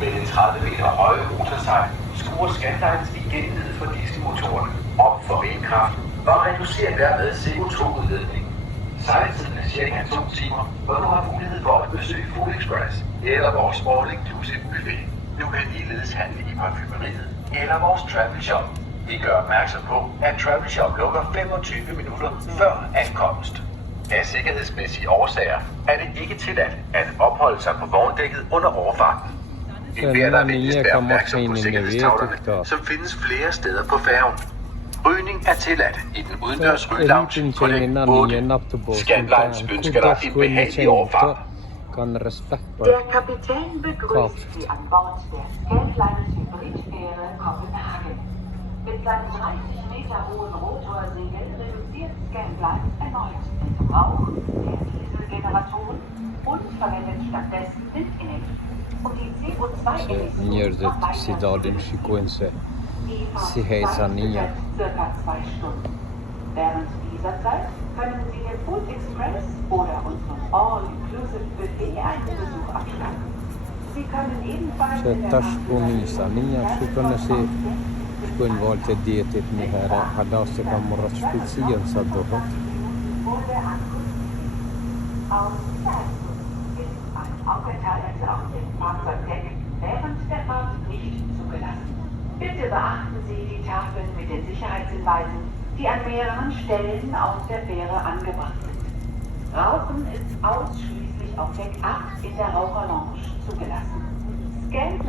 Med den 30 meter høje motorsejl skruer Scandlines igen ned for dieselmotorerne op for vindkraften og reducerer dermed CO2-udledningen. Sejltiden er cirka 2 timer, hvor du har mulighed for at besøge Food Express eller vores all-inclusive buffet. Du kan ligeledes handle i parfumeriet eller vores travel shop. Vi gør opmærksom på, at travel shop lukker 25 minutter før ankomst. Af sikkerhedsmæssige årsager er det ikke tilladt at opholde sig på vogndækket under overfarten. Vi beder dig venligst være opmærksom på sikkerhedstavlerne, som findes flere steder på færgen. Rygning er tilladt i den udendørs rygelounge på dæk 8. Scandlines ønsker dig en behagelig overfart. Der Kapitän begrüßt Sie an Bord der Scandlines Hybridfähre Kopenhagen. Mit seinen 30 Meter hohen Rotorsegel reduziert Scandlines erneut den Verbrauch der Dieselgeneratoren und verwendet stattdessen Windenergie, um die CO2-Emissionen von circa 2 Stunden. Während dieser Zeit können Sie den Food Express oder unseren All-Inclusive Buffet einen Besuch abstatten. Sie können ebenfalls in der voitte dietit niin här hade också kamerat speciellt så då. Bitte beachten Sie die Tafeln mit den Sicherheitshinweisen, die an mehreren Stellen auf der Fähre angebracht sind. Rauchen ist ausschließlich auf Deck 8 in der Raucherlounge zugelassen. Scandlines